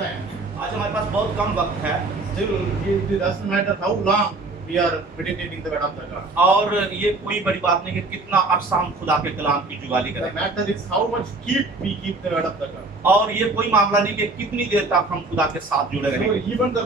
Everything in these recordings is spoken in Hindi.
आज हमारे पास बहुत कम वक्त है। Still, it doesn't matter how long we are meditating the word of the God. और ये कोई बड़ी बात नहीं कि कितना अरसा हम खुदा के कलाम की जुगाली The करें, matter is how much we keep the word of the God. और ये कोई मामला नहीं कि कितनी देर तक हम खुदा के साथ जुड़े So रहें। even the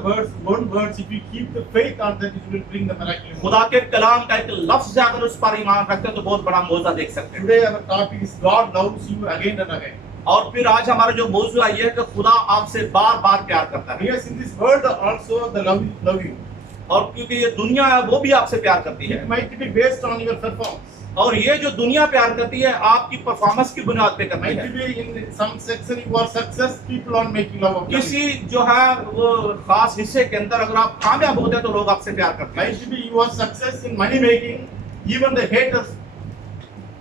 one words, if you keep the faith on that, it will bring the miracle. खुदा के कलाम का एक लफ्ज है, अगर उस पर ईमान रखते हैं तो बहुत बड़ा मौजूदा देख सकते हैं। Today our topic is God loves you again and again. और फिर आज हमारा जो मौजूद है ये है कि खुदा आपसे बार बार प्यार करता है, Yes, in this world also the love you. और क्योंकि ये दुनिया है वो भी आपसे प्यार करती है, It might be based on your performance. और ये जो दुनिया प्यार करती है आपकी परफॉर्मेंस की बुनियाद पे करती Might है। be in some section you are success, people are making love of you. किसी जो है वो खास हिस्से के अंदर अगर आप कामयाब होते हैं तो लोग आपसे प्यार करते हैं। Might be you are success in money making, even the haters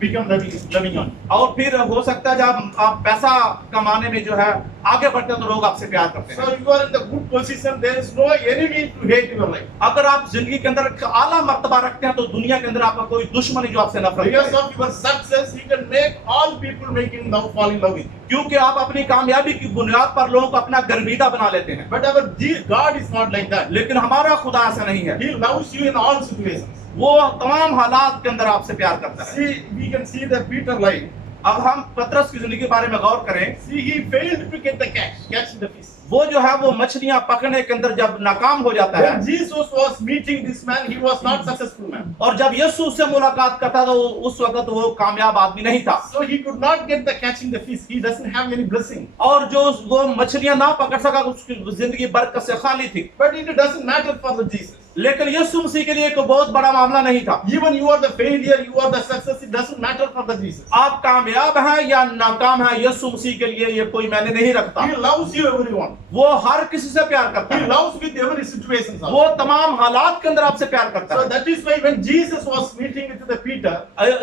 become loving on you. और फिर हो सकता है जब आप पैसा कमाने में जो है आगे बढ़ते हैं तो लोग आपसे प्यार करते So हैं। you are in the good position. There is no enemy to hate your life. अगर आप जिंदगी के अंदर एक आला मर्तबा रखते हैं तो दुनिया के अंदर आपका कोई दुश्मन है जो आपसे नफरत Because करे, of your success, you can make all people making love fall in love with you. क्योंकि आप अपनी कामयाबी की बुनियाद पर लोगों को अपना गर्विदा बना लेते हैं। But our God is not like that. लेकिन हमारा खुदा ऐसा नहीं है, He loves you in all situations. वो तमाम हालात के अंदर आपसे प्यार करता है। See, we can see the Peter life. अब हम पतरस की जिंदगी के बारे में गौर करें। See, he failed to get the catch the fish. वो जो है वो मछलियां पकड़ने के अंदर जब नाकाम हो जाता है, When Jesus was meeting this man, he was not successful man. और जब यीशु से मुलाकात करता था उस वक्त वो कामयाब आदमी नहीं था, So he could not get the catching the fish. He doesn't have any blessing. और जो वो मछलियां ना पकड़ सका उसकी जिंदगी बरकत से खाली थी। But it doesn't matter for the Jesus. लेकिन यीशु मसीह के लिए एक बहुत बड़ा मामला नहीं था। Even you are the failure, you are the success, it doesn't matter for the Jesus. आप कामयाब हैं या नाकाम हैं, यीशु मसीह के लिए ये कोई मैंने नहीं रखता। He loves you everyone. वो हर किसी से प्यार करता He है, loves with every situation. वो तमाम हालात के अंदर आपसे प्यार करता So है। that is why when Jesus was meeting with the Peter,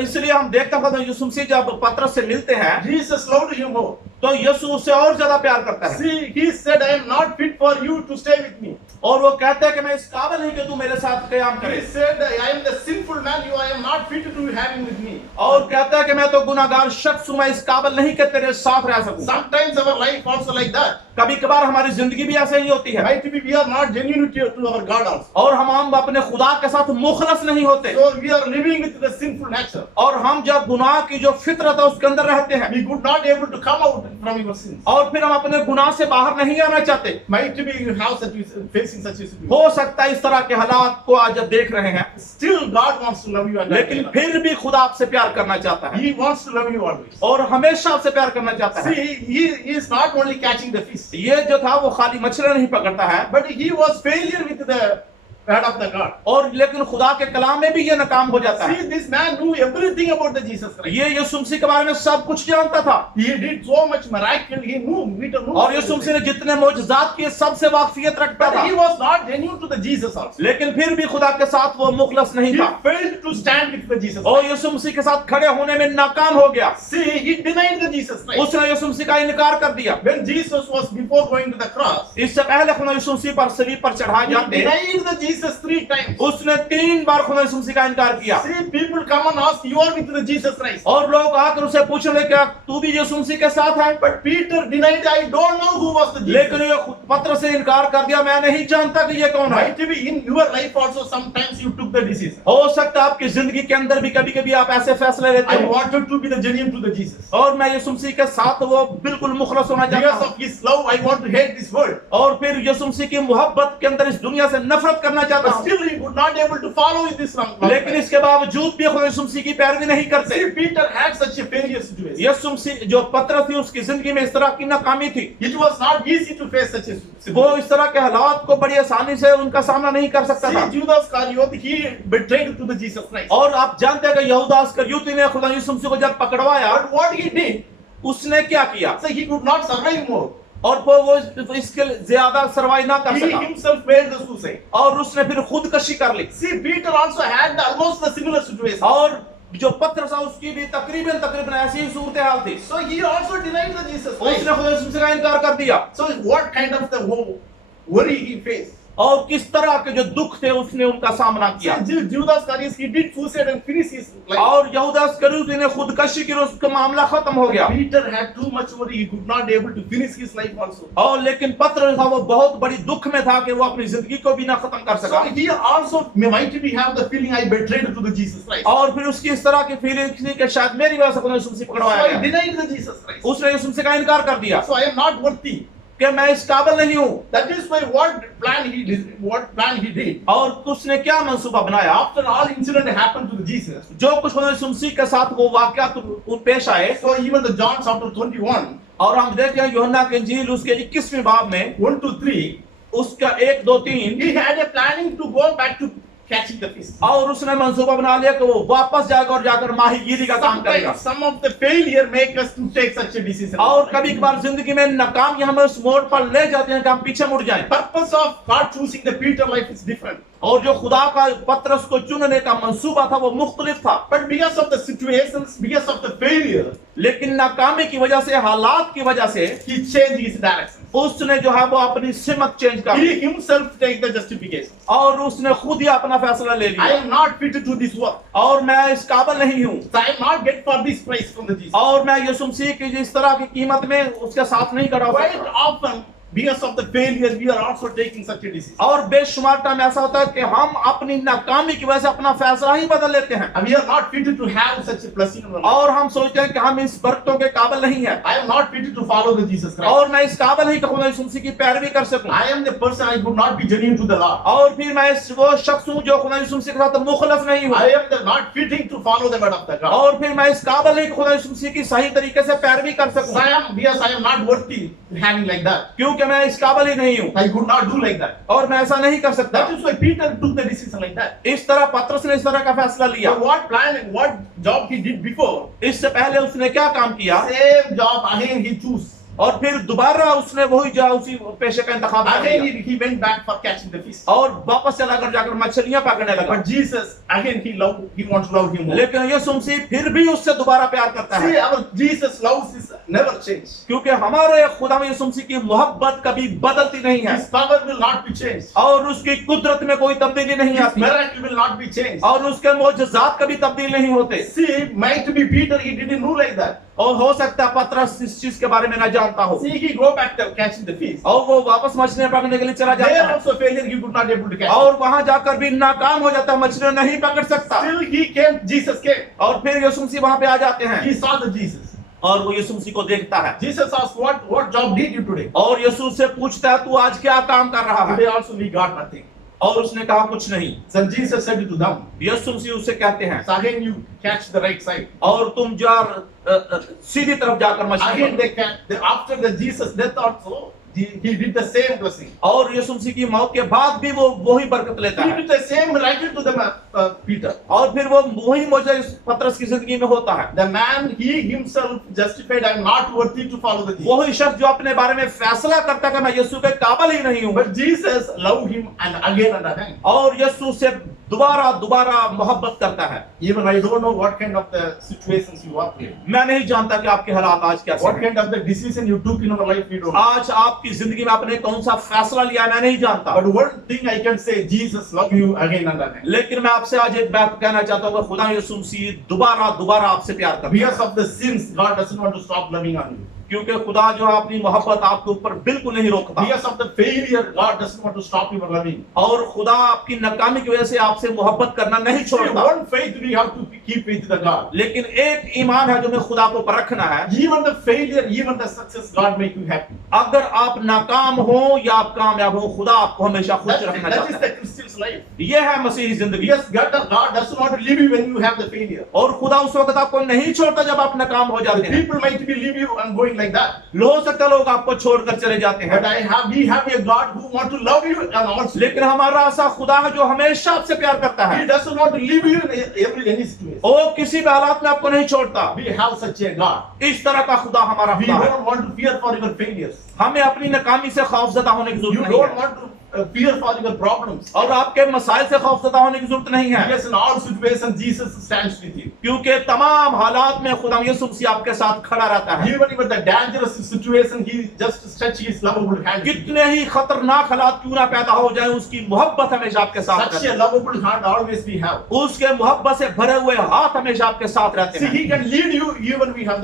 इसलिए हम देखते हैं यीशु मसीह जब पतरस से मिलते हैं Jesus loved him more. तो यीशु उससे और ज्यादा प्यार करता है, See, he said, I am not fit for you to stay with me. और वो कहता है कि मैं इस काबिल नहीं कि तू मेरे साथ कयाम He करे, said, I am the sinful man, I am not fit to have him with me. और कहता है कि मैं तो गुनाहगार शख्स हूं, मैं इस काबिल नहीं कि तेरे साथ रह सकूं। Sometimes our life also like that. कभी कभार हमारी जिंदगी भी ऐसे ही होती है, Might be we are not genuine to our God also. और हम अपने खुदा के साथ मुखलस नहीं होते, So we are living with the sinful nature. और हम जब गुनाह की जो फितरत है उसके अंदर रहते हैं, We could not able to come out from your sins. और फिर हम अपने गुनाह से बाहर नहीं आना चाहते। Might be you have facing such a situation. हो सकता है इस तरह के हालात को आज जब देख रहे हैं, Still God wants to love you and लेकिन फिर भी खुदा आपसे प्यार करना चाहता है, He wants to love you always. और हमेशा आपसे प्यार करना चाहता है। See, he is not only catching the fish, ये जो था वो खाली मछलियां नहीं पकड़ता है, but he was failure with the word of the God. और लेकिन खुदा के कलाम में भी ये नाकाम हो जाता है। See, this man knew everything about the Jesus Christ. ये यीशु मसीह के बारे में सब कुछ जानता था, He did so much miracle. He knew, Peter knew. और यीशु मसीह ने जितने मौजज़ात किए सबसे वाकफियत रखता But था, he was not genuine to the Jesus also. लेकिन फिर भी खुदा के साथ वो मुखलस नहीं He था, failed to stand with the Jesus और Christ. यीशु मसीह के साथ खड़े होने में नाकाम हो गया। See, he denied the Jesus Christ. उसने यीशु मसीह का इनकार कर दिया। When Jesus was before going to the cross, इससे पहले खुदा यीशु मसीह पर सलीब पर चढ़ाए he जाते denied the Jesus 3 times. उसने 3 बार खुदा यीशु मसीह का इनकार किया, See, people come and ask, you are with the Jesus Christ. और लोग आकर उसे पूछने लगे क्या तू भी यीशु मसीह के साथ है? But Peter denied, I don't know who was the Jesus. लेकिन ये पत्र से इनकार कर दिया, मैं नहीं जानता कि ये कौन है। Might be in your life also sometimes you took the decision. हो सकता है आपकी जिंदगी के अंदर भी कभी कभी आप ऐसे फैसले लेते I हो, wanted to be the genuine to the Jesus. और मैं यीशु मसीह के साथ वो बिल्कुल मुखलस होना चाहता Because हूं, of his love, I want to hate this world. और फिर यीशु मसीह की मोहब्बत के अंदर इस दुनिया से नफरत करना चाहता But हूं, still he could not able to follow in this long लेकिन life. इसके बावजूद भी खुदा यीशु मसीह की पैरवी नहीं करते। See, Peter had such a failure situation. यीशु मसीह जो पत्र थी उसकी जिंदगी में इस तरह की नाकामी थी, It was not easy to face such a वो situation. इस तरह के हालात को बड़ी आसानी से उनका सामना नहीं कर सकता था। See, Judas Iscariot, he betrayed to the Jesus Christ. और आप जानते हैं कि यहूदा इस्करियोती ने खुदा यीशु मसीह को जब पकड़वाया, But what he did, उसने क्या किया, so he could not survive more. और वो इसके ज्यादा सर्वाइव ना कर He सका, himself made the suicide. और उसने फिर खुदकशी कर ली। See, Peter also had almost the similar situation. और जो पत्र था उसकी भी तकरीबन ऐसी ही सूरत हाल थी, So he also denied the Jesus Christ. उसने खुदा यीशु मसीह का इनकार कर दिया। So what kind of the worry he faced? और किस तरह के जो दुख थे उसने उनका सामना किया। Judas Iscariot, he did suicide and finished his life. और यहूदा इस्करियोती ने खुदकशी की, उसका मामला खत्म हो गया। Peter had too much worry, he could not able to finish his life also. और लेकिन पत्र था वो बहुत बड़ी दुख में था कि वो अपनी जिंदगी को भी ना खत्म कर So सका। he also might be have the feeling I betrayed to the Jesus Christ. और फिर उसकी इस तरह की फीलिंग थी कि शायद मेरी वजह से खुदा यीशु मसीह So पकड़वाया I गया। denied the Jesus Christ. उसने यीशु मसीह का इनकार कर दिया So I am not worthy. कि मैं इस काबिल नहीं हूँ। That is why what plan he did. और उसने क्या मंसूबा बनाया? After all incident happened to the Jesus. जो कुछ खुदा यीशु मसीह के साथ वो वाकयात पेश आए, So even the John chapter 21, और हम देखते हैं यूहन्ना की इंजील उसके 21वें बाब में 1 to 3, उसका 1, 2, 3, he had a planning to go back to catching the fish. और उसने मंसूबा बना लिया कि वो वापस जाएगा और जाकर माहीगीरी का काम करेगा। Sometimes some of the failure make us to take such a decision. और कभी कभार जिंदगी में नाकामी हमें उस मोड़ पर ले जाते हैं कि हम पीछे मुड़ जाएं। Purpose of God choosing the Peter life is different. और जो खुदा का पत्रस को चुनने का मंसूबा था वो मुख्तलिफ था। But because of the situations, because of the failure, लेकिन नाकामी की वजह से, हालात की वजह से he changed his direction. उसने जो है वो अपनी सिमत चेंज कर दी He himself take the justification. और उसने खुद ही अपना फैसला ले I लिया। am not fitted to this work. और मैं इस काबिल नहीं हूँ, So I am not get for this price from the Jesus. और मैं यीशु मसीह की जिस तरह की कीमत में उसके साथ नहीं खड़ा हो Quite सकता। often, because of the failure, we are also taking such a decision. और बेशुमार टाइम ऐसा होता है कि हम अपनी नाकामी की वजह से अपना फैसला ही बदल लेते हैं And we are not fitted to have such a blessing in our life. और हम सोचते हैं कि हम इस बरकतों के काबिल नहीं है, I am not fitted to follow the Jesus Christ. और मैं इस काबिल नहीं कि खुदा यीशु मसीह की पैरवी कर सकूं। I am the person, I could not be genuine to the Lord. और फिर मैं वो शख्स हूँ जो खुदा यीशु मसीह के साथ मुखलस नहीं हूँ, I am the not fitting to follow the word of the God. और फिर मैं इस काबिल नहीं कि खुदा यीशु मसीह की सही तरीके से पैरवी कर So सकूं, because I am not worthy having like that. क्योंकि मैं इस काबिल ही नहीं हूँ I could not do like that. और मैं ऐसा नहीं कर सकता। That is why Peter took the decision like that. इस तरह पत्रस ने इस तरह का फैसला लिया। So what plan, what job he did before, इससे पहले उसने क्या काम किया, same job again he chose. और फिर दोबारा उसने वही जो उसी पेशे का इंतखाब कर Again लिया he went back for catching the fish. और वापस चला कर जाकर मछलियां पकड़ने लगा। But Jesus again he wants to love him more. लेकिन यीशु मसीह फिर भी उससे दोबारा प्यार करता See, है, our Jesus loves is never change. क्योंकि हमारे खुदा यीशु मसीह की मोहब्बत कभी बदलती नहीं है His power will not be changed. और उसकी कुदरत में कोई तब्दीली नहीं His आती miracle will not be changed. और उसके मोजज़ात कभी तब्दील नहीं होते। See, might be Peter, he didn't know like that. और हो सकता है पतरस इस चीज के बारे में ना जानता हो See, he go back to catching the fish. और वो वापस मछलियां पकड़ने के लिए चला There जाता है also failure, he could not able to catch. और वहां जाकर भी नाकाम हो जाता है, मछलियां नहीं पकड़ सकता। Still he came, Jesus came. और फिर यीशु मसीह वहां पे आ जाते हैं He saw the Jesus. और वो यीशु मसीह को देखता है Jesus asked, what job did you today? और यीशु से पूछता है तू आज क्या काम कर रहा है, Today also we got nothing. और उसने कहा कुछ नहीं। So Jesus said to them, यीशु मसीह उससे कहते हैं so again you catch the right side. और तुम सीधी तरफ जाकर मछली Again पकड़ो। they catch, after the Jesus death also, he did the same blessing. और यीशु मसीह की मौत के बाद भी वो वही बरकत लेता He है did the same miracle to the Peter. और फिर वो वही मौजूद इस पतरस की जिंदगी में होता है। The man, he himself justified, I am not worthy to follow the Jesus. वही शख्स जो अपने बारे में फैसला करता है कि मैं यीशु के काबिल ही नहीं हूँ, But Jesus loved him and again and again. और यीशु से दोबारा मोहब्बत करता है। Even I don't know what kind of the situations you are in. मैं नहीं जानता कि आपके हालात आज कैसे What हैं। kind of the decision you took in our life, we don't know. आज आपकी जिंदगी में आपने कौन सा फैसला लिया मैं नहीं जानता, But one thing I can say, Jesus loves you again and again. लेकिन मैं आपसे आज एक बात कहना चाहता हूँ कि खुदा यीशु मसीह दोबारा आपसे प्यार करता है, Because of the sins, God doesn't want to stop loving on you. क्योंकि खुदा जो है अपनी मोहब्बत आपके ऊपर बिल्कुल नहीं रोकता, Because of the failure, God doesn't want to stop your loving. और खुदा आपकी नाकामी की वजह से आपसे मोहब्बत करना नहीं See, छोड़ता। one faith we have to keep with the God. लेकिन एक ईमान है जो हमें खुदा को परखना है। Even the failure, even the success, God make you happy. अगर आप नाकाम हो या आप कामयाब हो, खुदा आपको हमेशा खुश रखना That is चाहता the है। Christian's life. ये है मसीही जिंदगी। Yes, God doesn't want to leave you when you have the failure. और खुदा उस वक्त आपको नहीं छोड़ता जब आप नाकाम हो The जाते हैं। people might be leave you and going like that. हो सकता है लोग आपको छोड़कर चले जाते But हैं, we have a God who want to love you and also. लेकिन हमारा ऐसा खुदा है जो हमेशा आपसे प्यार करता He है। doesn't want to leave you in any situation. वो किसी भी हालात में आपको नहीं छोड़ता। We have such a God. इस तरह का खुदा हमारा We खुदा है। don't want to fear for your failures. हमें अपनी नाकामी से खौफजदा होने की You जरूरत don't नहीं है। want to fear for your problems. और आपके मसाइल से खौफजदा होने की जरूरत नहीं है, Because in all situations, Jesus stands with you. क्योंकि तमाम हालात में खुदा यीशु मसीह आपके साथ खड़ा रहता है। Even in the dangerous situation, He just stretches His lovable hand. कितने ही खतरनाक हालात क्यों ना पैदा हो जाए, उसकी मोहब्बत हमेशा आपके साथ Such रहती a है। lovable hand always we have. उसके मोहब्बत से भरे हुए हाथ हमेशा आपके साथ रहते See, हैं। He can lead you even we have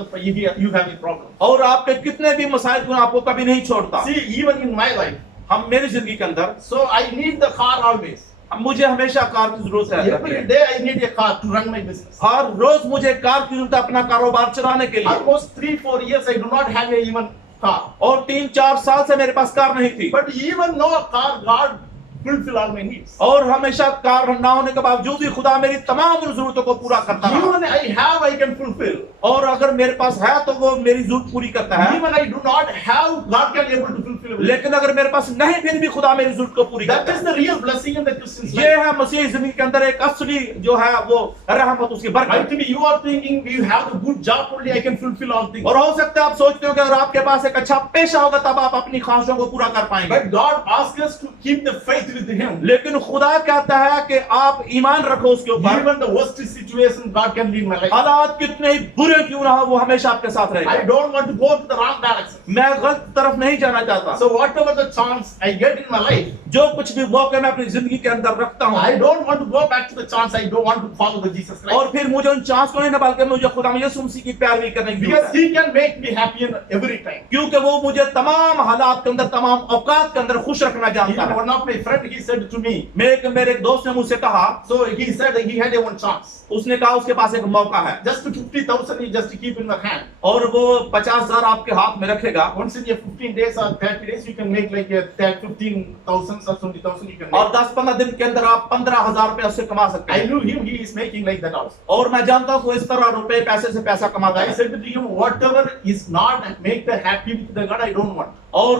you have a problem. और आपके कितने भी मसाइल क्यों आपको कभी नहीं छोड़ता। See, even in my life, हम मेरी जिंदगी के अंदर so I need the car always. मुझे हमेशा कार की जरूरत है। Every day I need a car to run my business. हर रोज मुझे कार की जरूरत है अपना कारोबार चलाने के लिए। Almost 3-4 years I do not have a even car. और 3-4 साल से मेरे पास कार नहीं थी। But even no car, God fulfill all my needs. और हमेशा कार ना होने के बावजूद भी खुदा मेरी तमाम उन जरूरतों को पूरा करता रहा। Even I have, I can fulfill. और अगर मेरे पास है तो वो मेरी जरूरत पूरी करता है। Even I do not have, God can able to fulfill. लेकिन अगर मेरे पास नहीं, फिर भी खुदा मेरी जरूरत को पूरी That करता is है। the real blessing in the Christian's ये life. है मसीही जिंदगी के अंदर एक असली जो है वो रहमत, उसकी Might बरकत। be you are thinking you have a good job only, I can fulfill all things. और हो सकता है आप सोचते हो कि अगर आपके पास एक अच्छा पेशा होगा तब आप अपनी ख्वाहिशों को पूरा कर पाएंगे। But God asks us to keep the faith with Him. लेकिन खुदा कहता है कि आप ईमान रखो उसके ऊपर। Even the worst situation, God can lead my life. हालात कितने ही बुरे क्यों ना हो, वो हमेशा आपके साथ I रहेगा। don't want to go to the wrong direction. मैं गलत तरफ नहीं जाना चाहता। So whatever the chance I get in my life, जो कुछ भी मौके मैं अपनी जिंदगी के अंदर रखता हूँ, I don't want to go back to the chance. I don't want to follow the Jesus Christ. और फिर मुझे उन चांस को नहीं ना, बल्कि मुझे खुदा यीशु मसीह की पैरवी करने की Because जरूरत है। He can make me happy in every time. क्योंकि वो मुझे तमाम हालात के अंदर, तमाम औकात के अंदर खुश रखना जानता Even है। one of my friend, he said to me, मेरे एक दोस्त ने मुझसे कहा, so he said he had a one chance. उसने कहा उसके पास एक मौका है Just 50,000 he just keep in my hand. और वो 50,000 आपके हाथ में रखेगा, Once in a 15 days or 30 days, you can make like a 15,000 or 20,000 you can और make. 10-15 दिन के अंदर आप 15,000 रुपए उससे कमा सकते I हैं। knew him, he is making like that also. और मैं जानता हूँ वो इस तरह रुपए पैसे से पैसा कमाता I है। said to him, whatever is not make the happy with the God, I don't want. और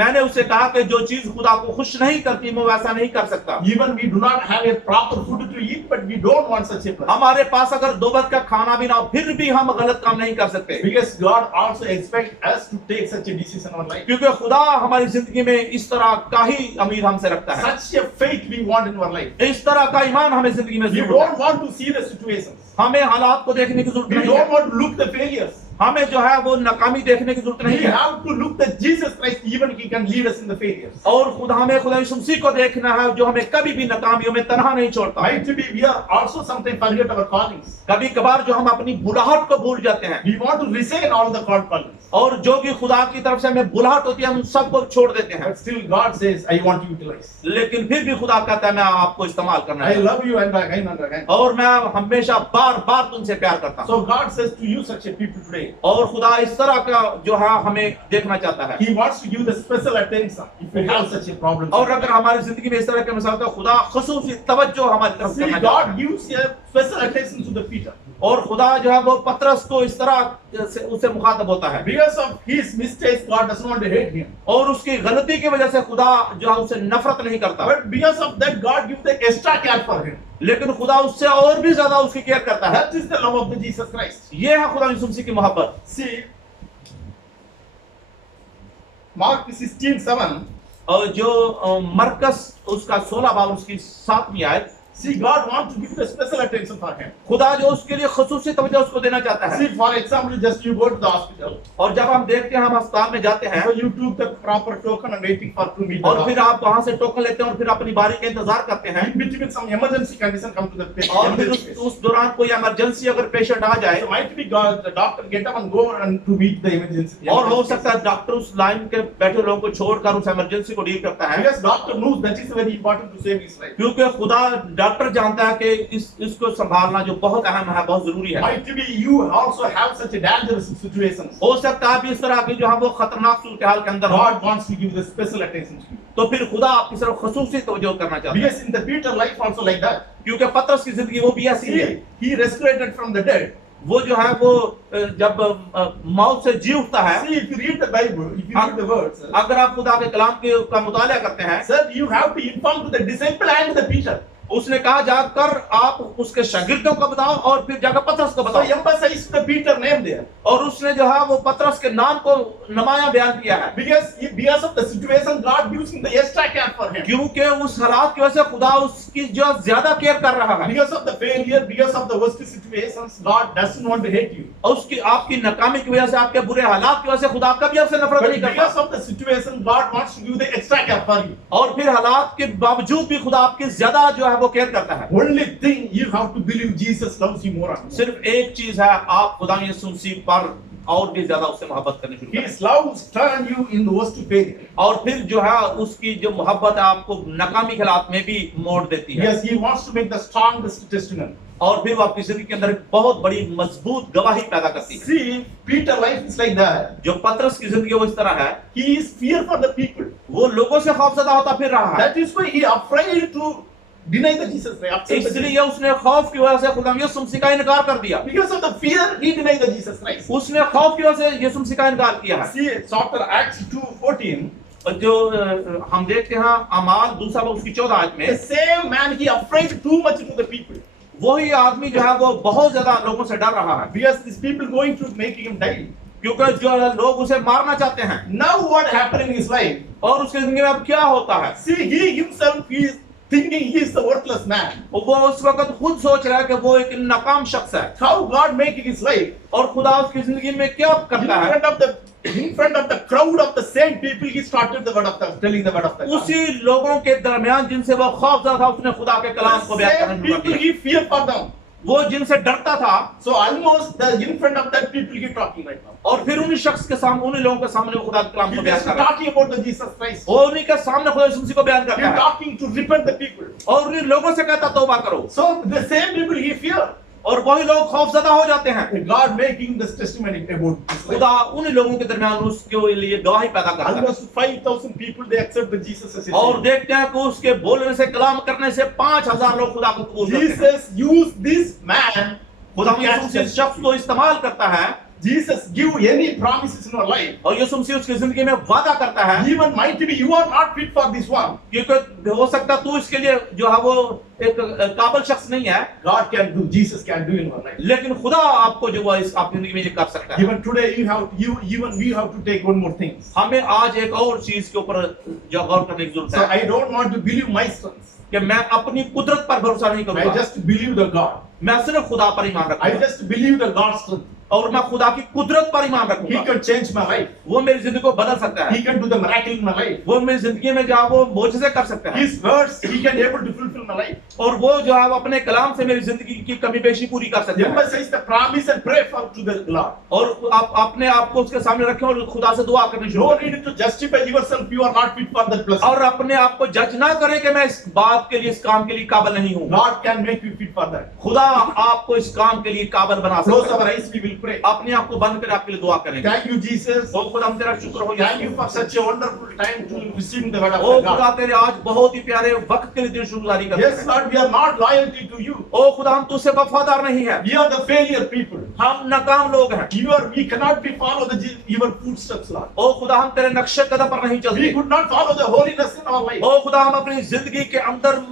मैंने उसे कहा कि जो चीज खुदा को खुश नहीं करती मैं वैसा नहीं कर सकता। Even we do not have a proper food to eat, but we don't want such a person. हमारे पास अगर 2 वक्त का खाना भी ना हो, फिर भी हम गलत काम नहीं कर सकते, Because God also expects us to take such a decision in our life. क्योंकि खुदा हमारी जिंदगी में इस तरह का ही उम्मीद हमसे रखता है। Such a faith we want in our life. इस तरह का ईमान हमें जिंदगी में We जरूरत don't है। want to see the situations. हमें हालात को देखने की जरूरत We नहीं don't है, want to look the failures. हमें जो है वो नाकामी देखने की जरूरत We नहीं है। have to look the Jesus Christ, even He can lead us in the failures. और हमें खुदा यीशु मसीह को देखना है जो हमें कभी भी नाकामियों में तनहा नहीं छोड़ता। Might be we are also sometimes forget our callings. कभी कभार जो हम अपनी बुलाहट को भूल जाते हैं, We want to resign all the called callings. और जो कि खुदा की तरफ से हमें बुलाहट होती है हम सबको छोड़ देते हैं। But still God says, I want to utilize. लेकिन फिर भी खुदा कहता है मैं आपको इस्तेमाल करना I चाहता love you and again and again. हूं, और मैं हमेशा बार बार तुमसे प्यार करता हूं। So God says to you such a people today. और खुदा इस तरह का जो है हमें देखना चाहता है। He wants to give the special attention if you have such a problem. और अगर हमारी जिंदगी में इस तरह के मसाइल तो खुदा खुसूसी तवज्जो हमारी तरफ See, करना चाहता God है। gives a special attention to the Peter. और खुदा जो है वो पतरस को इस तरह से उससे मुखातब होता है, Because of his mistakes, God doesn't want to hate him. और उसकी गलती की वजह से खुदा जो है उससे नफरत नहीं करता, But because of that, God gives the extra care for him. लेकिन खुदा उससे और भी ज्यादा उसकी केयर करता है। That is the love of the Jesus Christ. ये है खुदा यीशु मसीह की मोहब्बत। See, Mark 16:7. और जो मरकस उसका 16 बाब उसकी 7वीं आयत, See, God wants to give the special attention for him. खुदा जो उसके लिए खुसूसी तवज्जो उसको देना चाहता है। See, for example, just you go to the hospital. और जब हम देखते हैं हम अस्पताल में जाते हैं So you took the proper token and waiting for to meet the और फिर doctor. आप वहां से टोकन लेते हैं और फिर अपनी बारी का इंतजार करते हैं, In between some emergency condition come to the patient. और फिर उस दौरान कोई इमरजेंसी अगर पेशेंट आ जाए, So might be God, the doctor get up and go and to meet the emergency. और हो सकता है डॉक्टर उस लाइन के बैठे लोगों को छोड़कर उस इमरजेंसी को डील करता है, Because doctor knows that is very important to save his life. क्योंकि खुदा डॉक्टर जानता है कि इसको संभालना जो बहुत अहम है, बहुत जरूरी है। Might be you also have such a dangerous situations. हो सकता है आप इस तरह की जो है वो खतरनाक सूरत-ए-हाल के अंदर हो, God wants to give the special attention to you. तो फिर खुदा आपकी तरफ खुसूसी तवज्जो करना चाहता है। Because in the Peter life also like that. क्योंकि पतरस की जिंदगी वो भी ऐसी है, He resurrected from the dead. वो जो है वो जब मौत से जी उठता है। See, if you read the Bible, if you read the words, अगर आप खुदा के कलाम का मुताला करते हैं, sir, you have to inform to the disciple and the Peter. उसने कहा जाकर आप उसके शागिर्दों को बताओ और फिर जाकर पतरस को So बताओ। emphasize the Peter name there. और उसने जो है वो पतरस के नाम को नमाया बयान किया है, Because of the situation, God gives him the extra care for him. क्योंकि उस हालात की वजह से खुदा उसकी जो ज्यादा केयर कर रहा है। Because of the failure, because of the worst situations, God doesn't want to hate you. और उसकी आपकी नाकामी की वजह से, आपके बुरे हालात की वजह से खुदा कभी आपसे नफरत But नहीं because करता। of the situation, God wants to give the extra care for you. और फिर हालात के बावजूद भी खुदा आपकी ज्यादा जो है वो केयर करता है। Only thing you have to believe, Jesus loves you more and more. सिर्फ एक चीज है, आप खुदा यीशु मसीह पर और भी ज्यादा उससे मोहब्बत करनी शुरू करें। His love turn you in the worst failure. और फिर जो है उसकी जो मोहब्बत है आपको नाकामी के हालात में भी मोड़ देती है। Yes, He wants to make the strongest testimony. और फिर वो आपकी जिंदगी के अंदर एक बहुत बड़ी मजबूत गवाही पैदा करती है। See, Peter's life is like that. जो पतरस की जिंदगी वो इस तरह है, He is fear for the people. वो लोगों से खौफजदा होता फिर रहा है। That is why he afraid to deny the Jesus. Christ. इसलिए उसने खौफ की वजह से खुदा यीशु मसीह का इनकार कर दिया। Because of the fear, he denied the Jesus Christ. उसने खौफ की वजह से यीशु मसीह का इनकार किया है। See, chapter Acts 2:14. और जो हम देखते हैं अमाल दूसरा उसकी 14 आयत The में, same man, he afraid too much to the people. वही आदमी जो है वो बहुत ज्यादा लोगों से डर रहा है, Because these people going to make him die. क्योंकि जो लोग उसे मारना चाहते हैं। Now what happened in his life? और उसकी जिंदगी में अब क्या होता है, See, he himself, he is thinking he is the worthless man. वो उस वक्त खुद सोच रहा है कि वो एक नाकाम शख्स है। How God making his life? और खुदा उसकी जिंदगी में क्या करता है, In front of the crowd of the same people, he started the word of God, telling the word of God. उसी लोगों के दरमियान जिनसे वो खौफजदा था, उसने खुदा के कलाम को The बयान same करना शुरू कर people, दिया। he fear for them. वो जिनसे डरता था, So almost the in front of that people, he talking right now. और फिर उन्हीं शख्स के सामने, उन्हीं लोगों के सामने वो खुदा के कलाम He को is बयान कर रहा है। talking about the Jesus Christ. वो उन्हीं के सामने खुदा यीशु मसीह को बयान He करता is है talking to repent the people. और उन्हीं लोगों से कहता तौबा करो। So the same people he fear. और वही लोग खौफजदा हो जाते हैं। God making this testimony about this life. खुदा उन्हीं लोगों के दरमियान उसके लिए गवाही पैदा करता है। Almost 5,000 people they accept the Jesus as his और Savior. देखते हैं कि उसके बोलने से, कलाम करने से 5,000 लोग खुदा को कबूल करते हैं। Jesus used this man. खुदा to Yeshu catch Masih them. इस शख्स को इस्तेमाल करता है Jesus give any promises in our life. और यीशु मसीह उसकी जिंदगी में वादा करता है, Even might be you are not fit for this one. क्योंकि हो सकता तू इसके लिए जो है वो एक काबिल शख्स नहीं है, God can do. Jesus can do in our life. लेकिन खुदा आपको जो है इस आप जिंदगी में ये कर सकता है। Even today even we have to take one more thing. हमें आज एक और चीज के ऊपर जो गौर करने की जरूरत So है I don't want to believe my strength. कि मैं अपनी कुदरत पर भरोसा नहीं I करूंगा, just believe the God. मैं सिर्फ खुदा पर ईमान I रखूंगा just believe the God's strength. और मैं खुदा की कुदरत पर ईमान He रखूंगा। can change my life. वो मेरी जिंदगी को बदल सकता है, He can do the miracle in my life. वो मेरी जिंदगी में जो है वो मोजज़े कर सकता है, His words, He can able to fulfill my life. और वो जो है वो अपने कलाम से मेरी जिंदगी की कमी पेशी पूरी कर सकता है। Emphasize the promise and pray for to the Lord. और आप अपने आप को उसके सामने रखें और खुदा से दुआ करनी शुरू No करें need to justify yourself. You are not fit for that blessing. और अपने आप को जज ना करें कि मैं इस बात के लिए, इस काम के लिए काबिल नहीं हूँ। God can make you fit for that. खुदा आपको इस काम के लिए काबिल बना Close सकता our है। eyes. We will pray. अपने आप को बंद कर आपके लिए दुआ करेंगे। Thank you, Jesus. ओ खुदा, हम तेरा शुक्र हो Thank you for such a wonderful time to receive the word of O God. खुदा, तेरे आज बहुत ही प्यारे वक्त के लिए तेरी शुक्रगुजारी करते Yes, हैं। Lord, we are not loyalty to you. ओ खुदा, हम तुझसे वफादार नहीं है, We are the failure people. हम नाकाम लोग हैं। We cannot be follow your footsteps, Lord. ओ खुदा, हम तेरे नक्शे कदम पर नहीं We चलते। could not follow the holiness in our life. ओ खुदा, हम अपनी जिंदगी के अंदर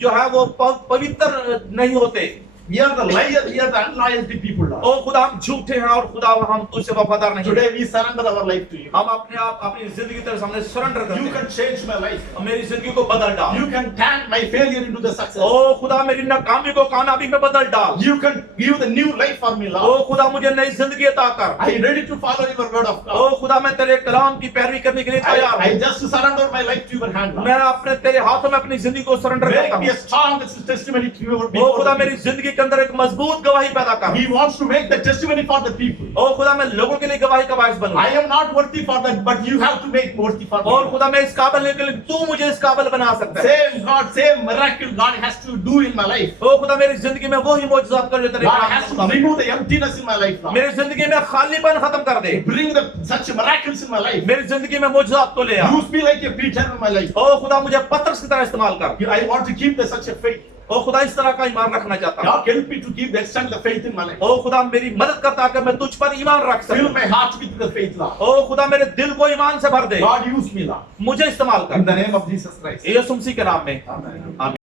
जो है वो पवित्र नहीं होते। We are the liar, we are the unloyalty people, Lord. ओ खुदा, हम झूठे हैं और खुदा हम तुझसे वफादार नहीं हैं। Today we surrender our life to you. हम अपने आप अपनी जिंदगी तेरे सामने सरेंडर करते You हैं। can change my life. मेरी जिंदगी को बदल डाल। You can turn my failure into the success. ओ खुदा, मेरी नाकामी को कामयाबी में बदल डाल। You can give the new life for me, O Lord. खुदा, मुझे नई जिंदगी अता कर। I am ready to follow your word of O God. खुदा, मैं तेरे कलाम की पैरवी करने के लिए तैयार I हूँ। just surrender my life to your hand, Lord. मैं अपने तेरे हाथों में अपनी जिंदगी को सरेंडर करता Make me हूँ। a strong testimony to you O before खुदा, the मेरी people. जिंदगी के अंदर एक मजबूत गवाही पैदा कर। He wants to make the testimony for the people. ओ खुदा, मैं लोगों के लिए गवाही का बायस बनूं। I am not worthy for that, but you have to make worthy for और me. खुदा, मैं इस काबिल नहीं के लिए तू मुझे इस काबिल बना सकता है। Same God, same miracle God has to do in my life. ओ खुदा, मेरी जिंदगी में वही मौजूदात कर जो तेरे God कलाम has के to मुताबिक। remove the emptiness in my life, Lord. मेरी जिंदगी में खालीपन खत्म कर दे। Bring such miracles in my life. मेरी जिंदगी में मौजूदात को ले आ। Use me like a Peter in my life. ओ खुदा, मुझे पत्रस की तरह इस्तेमाल कर। I want to keep such a faith. ओ खुदा, इस तरह का ईमान रखना चाहता हूँ। God help me to keep the extent the faith in my life. ओ खुदा, मेरी मदद करता कि मैं तुझ पर ईमान रख Fill सकूं। my heart with the faith, Lord. ओ खुदा, मेरे दिल को ईमान से भर दे। God use me, Lord. मुझे इस्तेमाल In कर। the name of Jesus Christ. यीशु मसीह के नाम में Amen. आमीन।